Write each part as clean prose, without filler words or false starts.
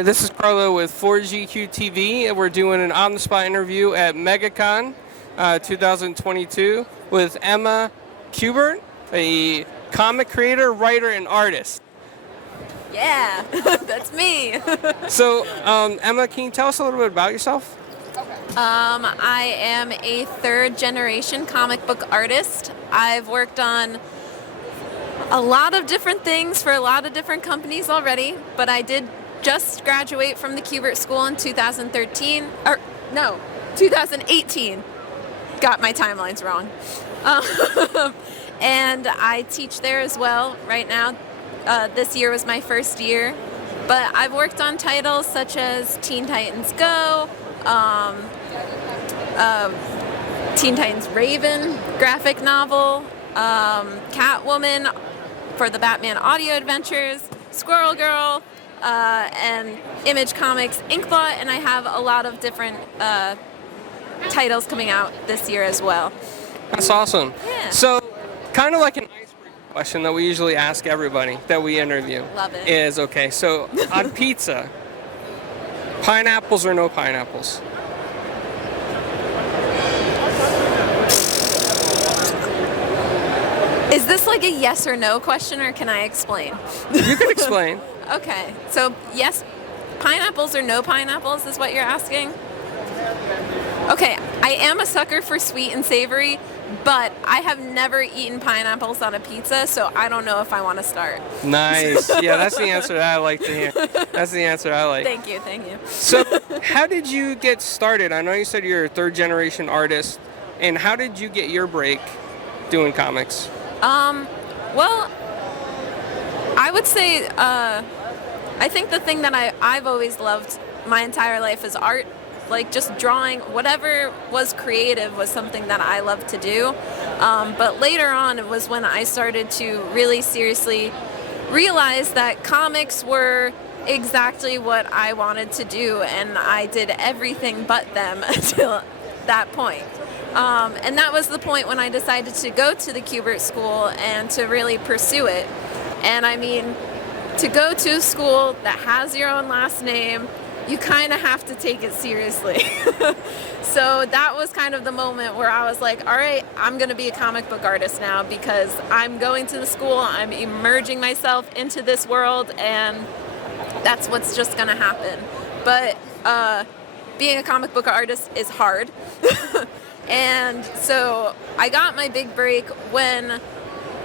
Hi, this is Carlo with 4GQ TV. We're doing an on-the-spot interview at Megacon 2022 with Emma Kubert, a comic creator, writer, and artist. Yeah, that's me. So, Emma, can you tell us a little bit about yourself? I am a third-generation comic book artist. I've worked on a lot of different things for a lot of different companies already, but I did just graduate from the Kubert School in 2018. Got my timelines wrong. And I teach there as well right now. This year was my first year, but I've worked on titles such as Teen Titans Go, Teen Titans Raven graphic novel, Catwoman for the Batman audio adventures, Squirrel Girl, and Image Comics Inkblot, and I have a lot of different titles coming out this year as well. That's awesome. Yeah. So, kind of like an icebreaker question that we usually ask everybody that we interview. Love it. Is, okay, so on pizza, pineapples or no pineapples? Is this like a yes or no question, or can I explain? You can explain. Okay, so yes, pineapples or no pineapples is what you're asking? Okay, I am a sucker for sweet and savory, but I have never eaten pineapples on a pizza, so I don't know if I want to start. Nice. Yeah, that's the answer that I like to hear. That's the answer I like. Thank you, thank you. So, how did you get started? I know you said you're a third-generation artist, and how did you get your break doing comics? Well, I would say, I think the thing that I've always loved my entire life is art. Like, just drawing, whatever was creative was something that I loved to do. But later on, it was when I started to really seriously realize that comics were exactly what I wanted to do, and I did everything but them until that point. And that was the point when I decided to go to the Kubert School and to really pursue it. And I mean, to go to a school that has your own last name, you kind of have to take it seriously. So that was kind of the moment where I was like, all right, I'm going to be a comic book artist now, because I'm going to the school, I'm immersing myself into this world, and that's what's just going to happen. But being a comic book artist is hard. And so I got my big break when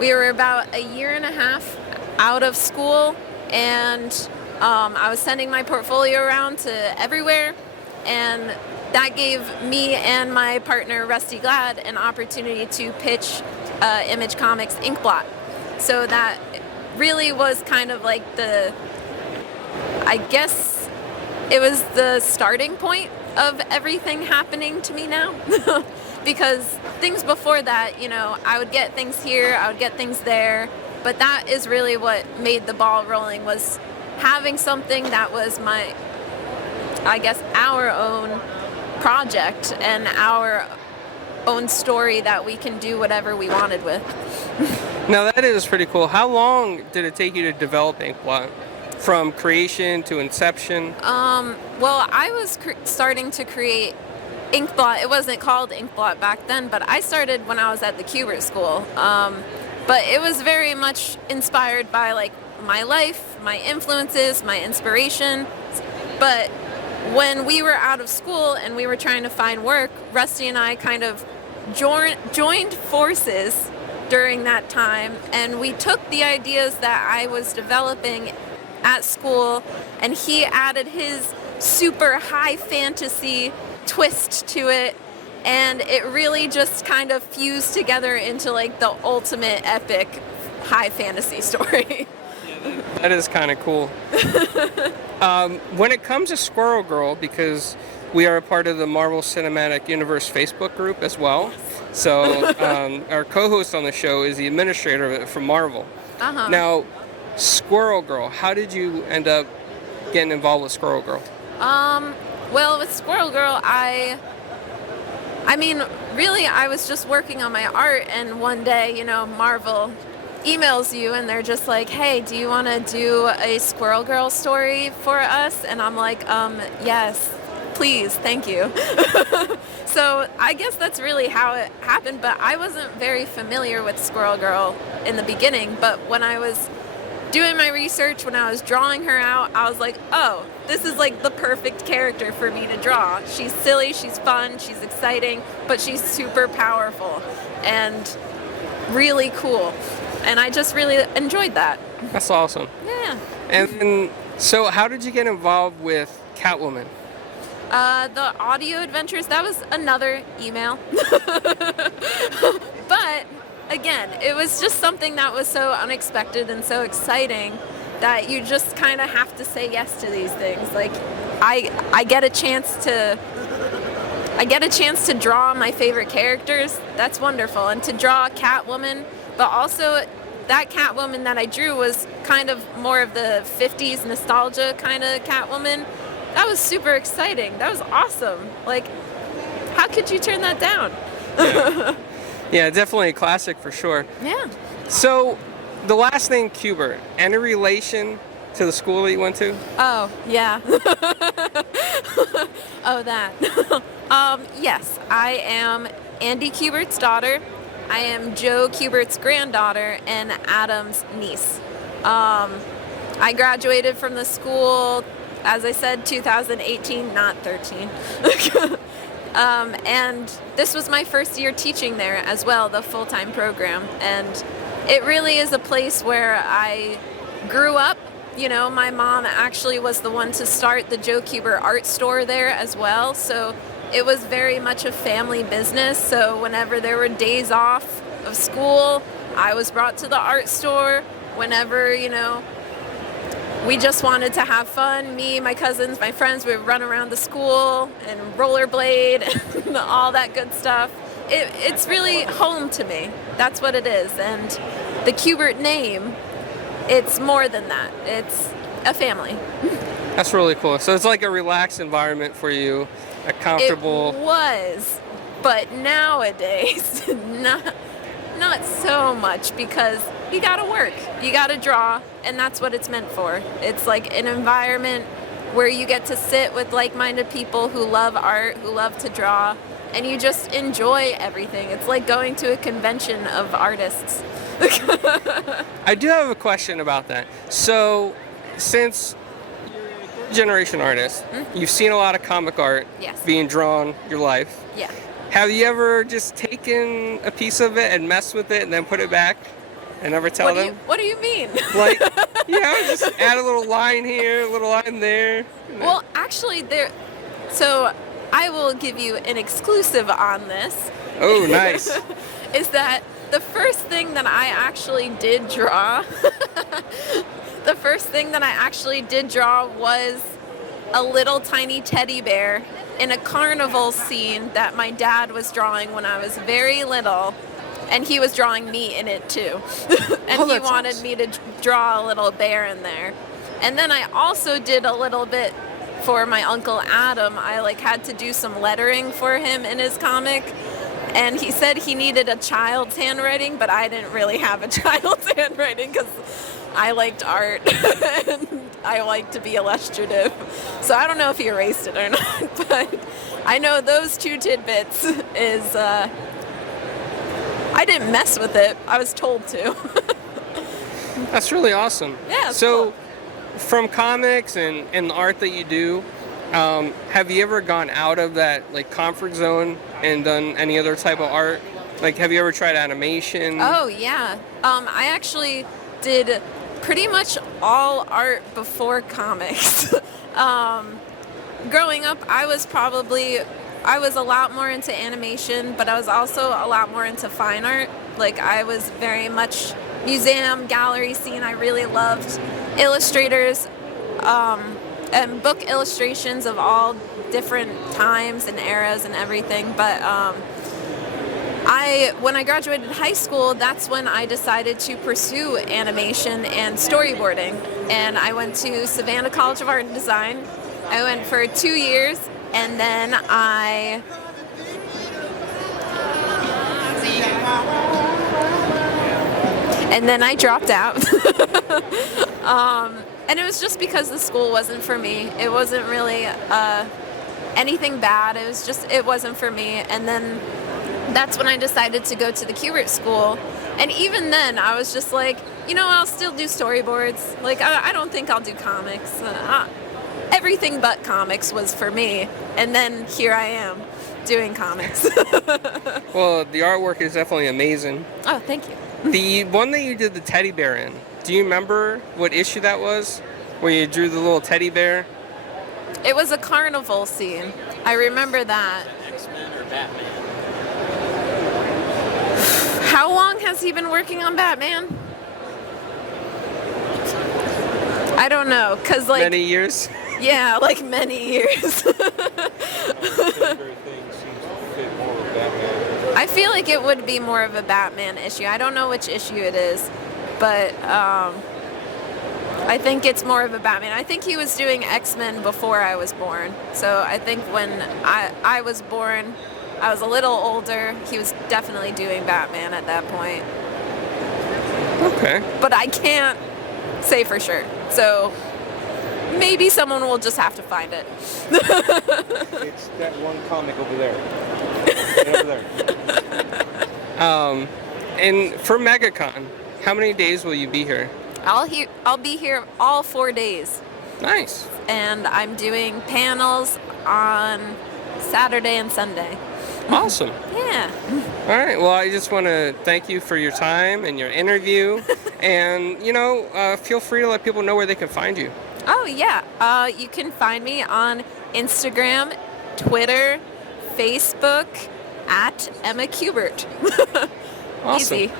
we were about a year and a half out of school, and I was sending my portfolio around to everywhere, and that gave me and my partner Rusty Gladd an opportunity to pitch Image Comics Inkblot. So that really was kind of like I guess it was the starting point of everything happening to me now. Because things before that, you know, I would get things here, I would get things there, but that is really what made the ball rolling, was having something that was our own project and our own story that we can do whatever we wanted with. Now, that is pretty cool. How long did it take you to develop Inkblot? From creation to inception? Well, I was starting to create Inkblot. It wasn't called Inkblot back then, but I started when I was at the Kubert School. But it was very much inspired by like my life, my influences, my inspiration. But when we were out of school and we were trying to find work, Rusty and I kind of joined forces during that time, and we took the ideas that I was developing at school, and he added his super high fantasy twist to it, and it really just kind of fused together into like the ultimate epic high fantasy story. That is kind of cool. When it comes to Squirrel Girl, because we are a part of the Marvel Cinematic Universe Facebook group as well, so our co-host on the show is the administrator of it from Marvel. Uh-huh. Now, Squirrel Girl, how did you end up getting involved with Squirrel Girl? Well, with Squirrel Girl, I mean, really, I was just working on my art, and one day, you know, Marvel emails you and they're just like, hey, do you want to do a Squirrel Girl story for us? And I'm like, yes, please, thank you. So I guess that's really how it happened, but I wasn't very familiar with Squirrel Girl in the beginning, but when I was doing my research, when I was drawing her out, I was like, oh, this is like the perfect character for me to draw. She's silly, she's fun, she's exciting, but she's super powerful and really cool. And I just really enjoyed that. That's awesome. Yeah. And so how did you get involved with Catwoman? The audio adventures, that was another email. But again, it was just something that was so unexpected and so exciting that you just kind of have to say yes to these things. Like, I get a chance to draw my favorite characters. That's wonderful. And to draw Catwoman, but also that Catwoman that I drew was kind of more of the 50s nostalgia kind of Catwoman. That was super exciting. That was awesome. Like, how could you turn that down? Yeah. Yeah, definitely a classic for sure. Yeah. So, the last name Kubert, any relation to the school that you went to? Oh, yeah. Oh, that. Yes, I am Andy Kubert's daughter. I am Joe Kubert's granddaughter and Adam's niece. I graduated from the school, as I said, 2018, not 13. And this was my first year teaching there as well, the full-time program. And it really is a place where I grew up. You know, my mom actually was the one to start the Joe Kubert Art Store there as well. So it was very much a family business. So whenever there were days off of school, I was brought to the art store. Whenever, you know, we just wanted to have fun, me, my cousins, my friends, we would run around the school and rollerblade and all that good stuff. It's really home to me. That's what it is. And the Kubert name, it's more than that. It's a family. That's really cool. So it's like a relaxed environment for you, a comfortable... It was, but nowadays, not so much, because you gotta work, you gotta draw, and that's what it's meant for. It's like an environment where you get to sit with like-minded people who love art, who love to draw, and you just enjoy everything. It's like going to a convention of artists. I do have a question about that. So, since you're a third-generation artist, you've seen a lot of comic art being drawn your life. Yeah. Have you ever just taken a piece of it and messed with it and then put it back and never tell them? What do you mean? Like, you know, just add a little line here, a little line there. Well, actually, so I will give you an exclusive on this. Oh, nice. Is that the first thing that I actually did draw, was a little tiny teddy bear in a carnival scene that my dad was drawing when I was very little, and he was drawing me in it too. And he wanted me to draw a little bear in there. And then I also did a little bit for my Uncle Adam. I had to do some lettering for him in his comic. And he said he needed a child's handwriting, but I didn't really have a child's handwriting because I liked art and I like to be illustrative. So I don't know if he erased it or not, but I know those two tidbits is, I didn't mess with it. I was told to. That's really awesome. Yeah. So, cool. From comics and the art that you do, have you ever gone out of that comfort zone and done any other type of art? Have you ever tried animation? Oh yeah. I actually did pretty much all art before comics. Growing up, I was a lot more into animation, but I was also a lot more into fine art. I was very much museum, gallery scene. I really loved illustrators, and book illustrations of all different times and eras and everything. But when I graduated high school, that's when I decided to pursue animation and storyboarding. And I went to Savannah College of Art and Design. I went for 2 years, and then I and then I dropped out. And it was just because the school wasn't for me. It wasn't really anything bad. It was just, it wasn't for me. And then that's when I decided to go to the Kubert School. And even then, I was just like, you know, I'll still do storyboards. Like, I don't think I'll do comics. Everything but comics was for me. And then here I am doing comics. Well, the artwork is definitely amazing. Oh, thank you. The one that you did the teddy bear in, do you remember what issue that was? Where you drew the little teddy bear? It was a carnival scene. I remember that. X-Men or Batman? How long has he been working on Batman? I don't know, cause like Many years? yeah, like many years. I feel like it would be more of a Batman issue. I don't know which issue it is, but I think it's more of a Batman. I think he was doing X-Men before I was born. So I think when I was born, I was a little older. He was definitely doing Batman at that point. Okay. But I can't say for sure. So maybe someone will just have to find it. It's that one comic over there. Right over there. And for Megacon, how many days will you be here? I'll be here all 4 days. Nice. And I'm doing panels on Saturday and Sunday. Awesome. Yeah. All right. Well, I just want to thank you for your time and your interview. And, you know, feel free to let people know where they can find you. Oh, yeah. You can find me on Instagram, Twitter, Facebook, at Emma Kubert. Awesome. Easy.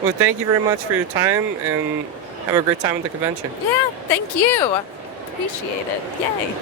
Well, thank you very much for your time and have a great time at the convention. Yeah, thank you. Appreciate it. Yay.